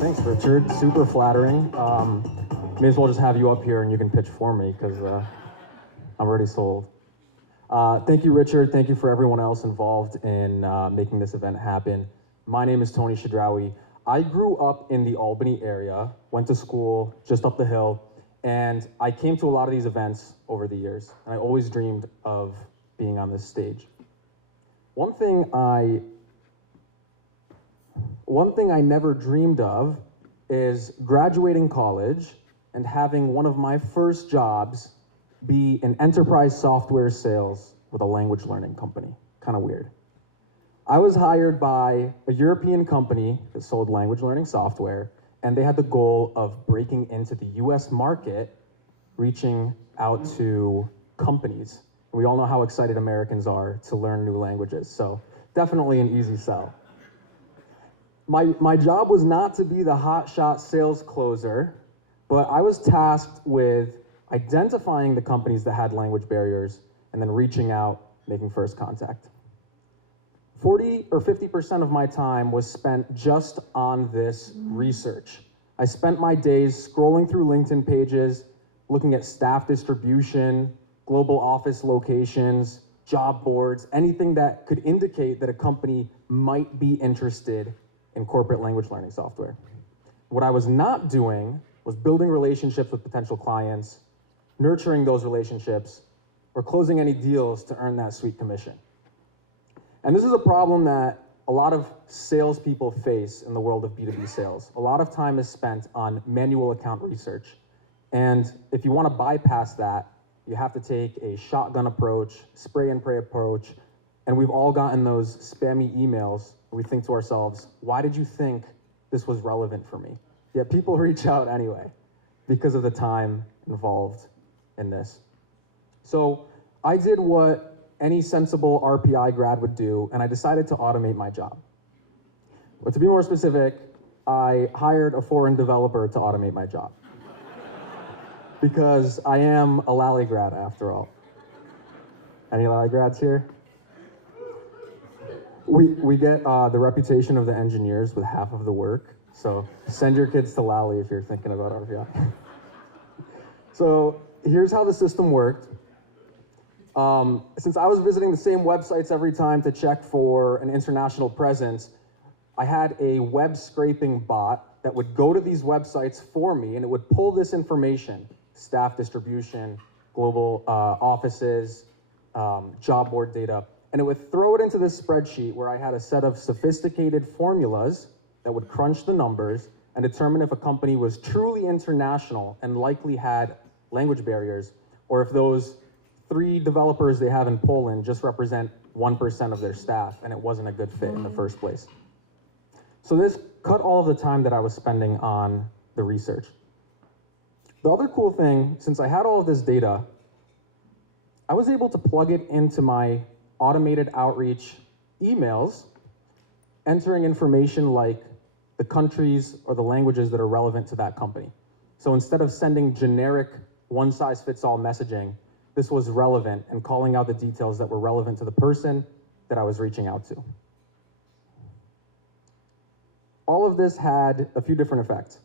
Thanks, Richard. Super flattering. May as well just have you up here and you can pitch for me because I'm already sold. Thank you, Richard. Thank you for everyone else involved in making this event happen. My name is Tony Shadrawi. I grew up in the Albany area, went to school just up the hill, and I came to a lot of these events over the years, and I always dreamed of being on this stage. One thing I never dreamed of is graduating college and having one of my first jobs be in enterprise software sales with a language learning company. Kind of weird. I was hired by a European company that sold language learning software, and they had the goal of breaking into the US market, reaching out to companies. We all know how excited Americans are to learn new languages, so definitely an easy sell. My job was not to be the hotshot sales closer, but I was tasked with identifying the companies that had language barriers and then reaching out, making first contact. 40 or 50% of my time was spent just on this research. I spent my days scrolling through LinkedIn pages, looking at staff distribution, global office locations, job boards, anything that could indicate that a company might be interested in corporate language learning software. What I was not doing was building relationships with potential clients, nurturing those relationships, or closing any deals to earn that sweet commission. And this is a problem that a lot of salespeople face in the world of B2B sales. A lot of time is spent on manual account research. And if you want to bypass that, you have to take a shotgun approach, spray and pray approach, and we've all gotten those spammy emails where we think to ourselves, why did you think this was relevant for me? Yet people reach out anyway because of the time involved in this. So I did what any sensible RPI grad would do, and I decided to automate my job. But to be more specific, I hired a foreign developer to automate my job. Because I am a Lally grad after all. Any Lally grads here? We get the reputation of the engineers with half of the work, so send your kids to Lally if you're thinking about RPI. So here's how the system worked. Since I was visiting the same websites every time to check for an international presence, I had a web scraping bot that would go to these websites for me, and it would pull this information, staff distribution, global offices, job board data, and it would throw it into this spreadsheet where I had a set of sophisticated formulas that would crunch the numbers and determine if a company was truly international and likely had language barriers, or if those 3 developers they have in Poland just represent 1% of their staff and it wasn't a good fit in the first place. So this cut all of the time that I was spending on the research. The other cool thing, since I had all of this data, I was able to plug it into my automated outreach emails, entering information like the countries or the languages that are relevant to that company. So instead of sending generic one-size-fits-all messaging, this was relevant and calling out the details that were relevant to the person that I was reaching out to. All of this had a few different effects.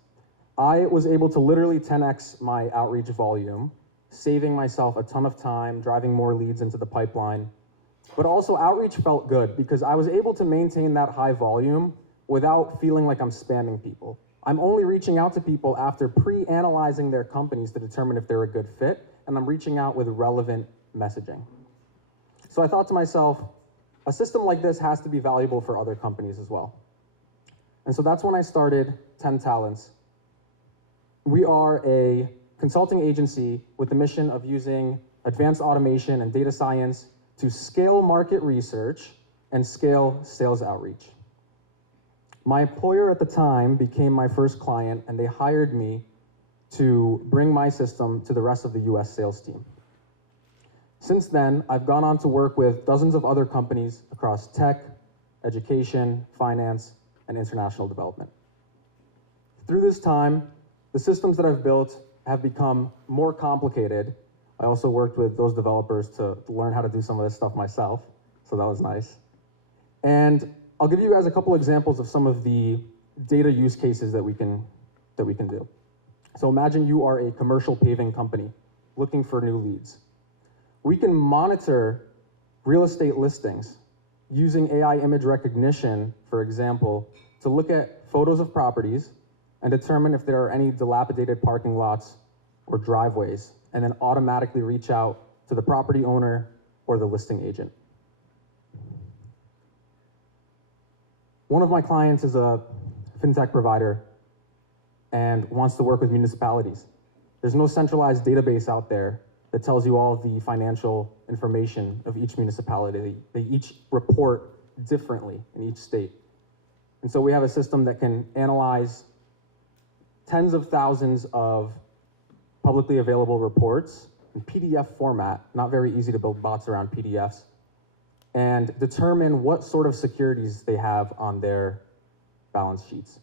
I was able to literally 10x my outreach volume, saving myself a ton of time, driving more leads into the pipeline. But also outreach felt good because I was able to maintain that high volume without feeling like I'm spamming people. I'm only reaching out to people after pre-analyzing their companies to determine if they're a good fit, and I'm reaching out with relevant messaging. So I thought to myself, a system like this has to be valuable for other companies as well. And so that's when I started 10 Talents. We are a consulting agency with the mission of using advanced automation and data science to scale market research and scale sales outreach. My employer at the time became my first client, and they hired me to bring my system to the rest of the US sales team. Since then, I've gone on to work with dozens of other companies across tech, education, finance, and international development. Through this time, the systems that I've built have become more complicated. I also worked with those developers to learn how to do some of this stuff myself, so that was nice. And I'll give you guys a couple examples of some of the data use cases that we can do. So imagine you are a commercial paving company looking for new leads. We can monitor real estate listings using AI image recognition, for example, to look at photos of properties and determine if there are any dilapidated parking lots or driveways, and then automatically reach out to the property owner or the listing agent. One of my clients is a fintech provider and wants to work with municipalities. There's no centralized database out there that tells you all of the financial information of each municipality. They each report differently in each state. And so we have a system that can analyze tens of thousands of publicly available reports in PDF format, not very easy to build bots around PDFs, and determine what sort of securities they have on their balance sheets.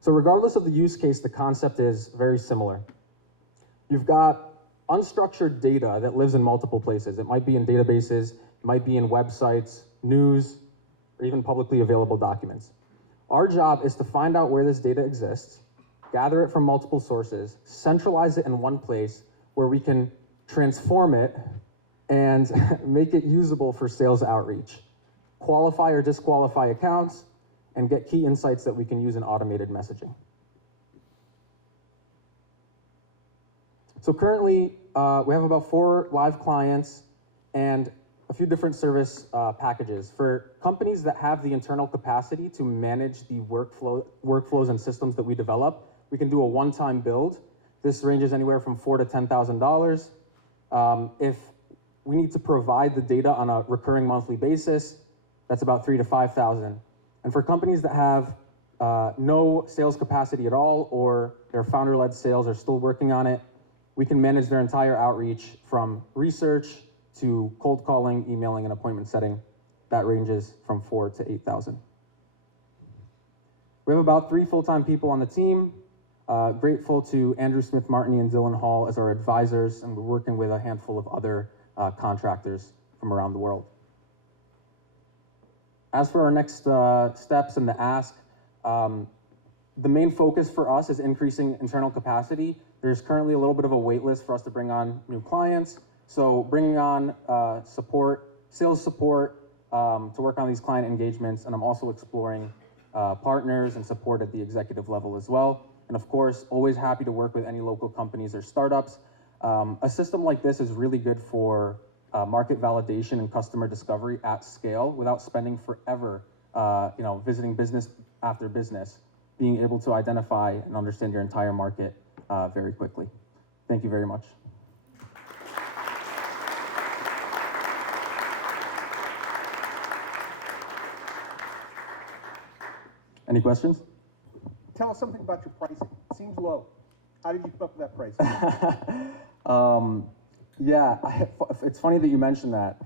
So regardless of the use case, the concept is very similar. You've got unstructured data that lives in multiple places. It might be in databases, it might be in websites, news, or even publicly available documents. Our job is to find out where this data exists, gather it from multiple sources, centralize it in one place where we can transform it and make it usable for sales outreach, qualify or disqualify accounts, and get key insights that we can use in automated messaging. So currently, we have about 4 live clients and a few different service packages. For companies that have the internal capacity to manage the workflows and systems that we develop, we can do a one-time build. This ranges anywhere from $4,000 to $10,000. If we need to provide the data on a recurring monthly basis, that's about $3,000 to $5,000. And for companies that have no sales capacity at all, or their founder-led sales are still working on it, we can manage their entire outreach from research to cold calling, emailing, and appointment setting. That ranges from $4,000 to $8,000. We have about 3 full-time people on the team. Grateful to Andrew Smith-Martiny and Dylan Hall as our advisors, and we're working with a handful of other contractors from around the world. As for our next steps and the ask, the main focus for us is increasing internal capacity. There's currently a little bit of a wait list for us to bring on new clients. So bringing on sales support to work on these client engagements, and I'm also exploring partners and support at the executive level as well. And of course, always happy to work with any local companies or startups. A system like this is really good for market validation and customer discovery at scale without spending forever visiting business after business, being able to identify and understand your entire market very quickly. Thank you very much. Any questions? Tell us something about your pricing. It seems low. How did you come up with that price? Yeah, it's funny that you mentioned that.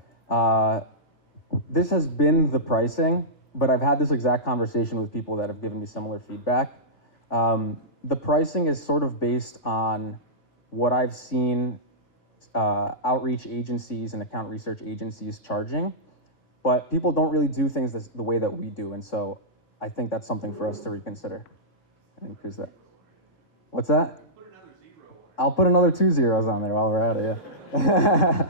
This has been the pricing, but I've had this exact conversation with people that have given me similar feedback. The pricing is sort of based on what I've seen outreach agencies and account research agencies charging, but people don't really do things the way that we do, and so I think that's something for us to reconsider and increase that. What's that? Put another 0 on it. I'll put another 2 zeros on there while we're at it, yeah.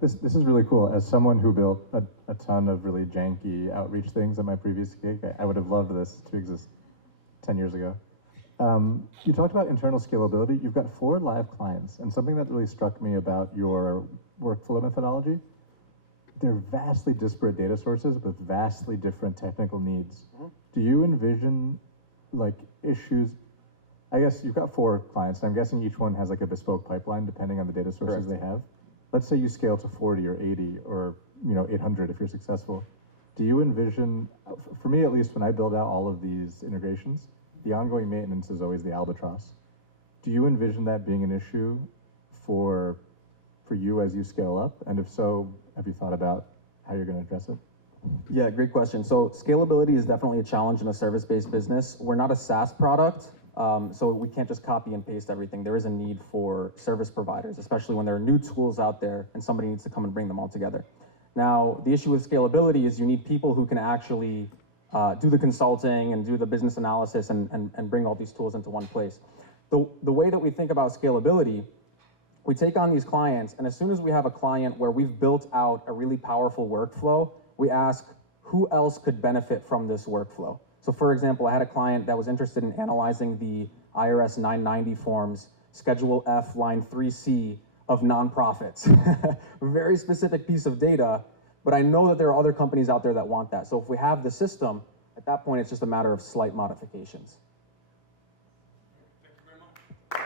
This is really cool. As someone who built a ton of really janky outreach things at my previous gig, I would have loved this to exist 10 years ago. You talked about internal scalability. You've got 4 live clients, and something that really struck me about your workflow methodology, they're vastly disparate data sources with vastly different technical needs. Mm-hmm. Do you envision like issues? I guess you've got 4 clients, and I'm guessing each one has like a bespoke pipeline depending on the data sources they have. Let's say you scale to 40 or 80 or 800 if you're successful. Do you envision, for me at least, when I build out all of these integrations, the ongoing maintenance is always the albatross. Do you envision that being an issue for you as you scale up? And if so, have you thought about how you're going to address it? Yeah, great question. So scalability is definitely a challenge in a service-based business. We're not a SaaS product, so we can't just copy and paste everything. There is a need for service providers, especially when there are new tools out there and somebody needs to come and bring them all together. Now, the issue with scalability is you need people who can actually do the consulting and do the business analysis and bring all these tools into one place. The way that we think about scalability, we take on these clients, and as soon as we have a client where we've built out a really powerful workflow, we ask who else could benefit from this workflow. So for example, I had a client that was interested in analyzing the IRS 990 forms, Schedule F, line 3C of nonprofits. Very specific piece of data, but I know that there are other companies out there that want that. So if we have the system, at that point, it's just a matter of slight modifications.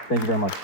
Thank you very much.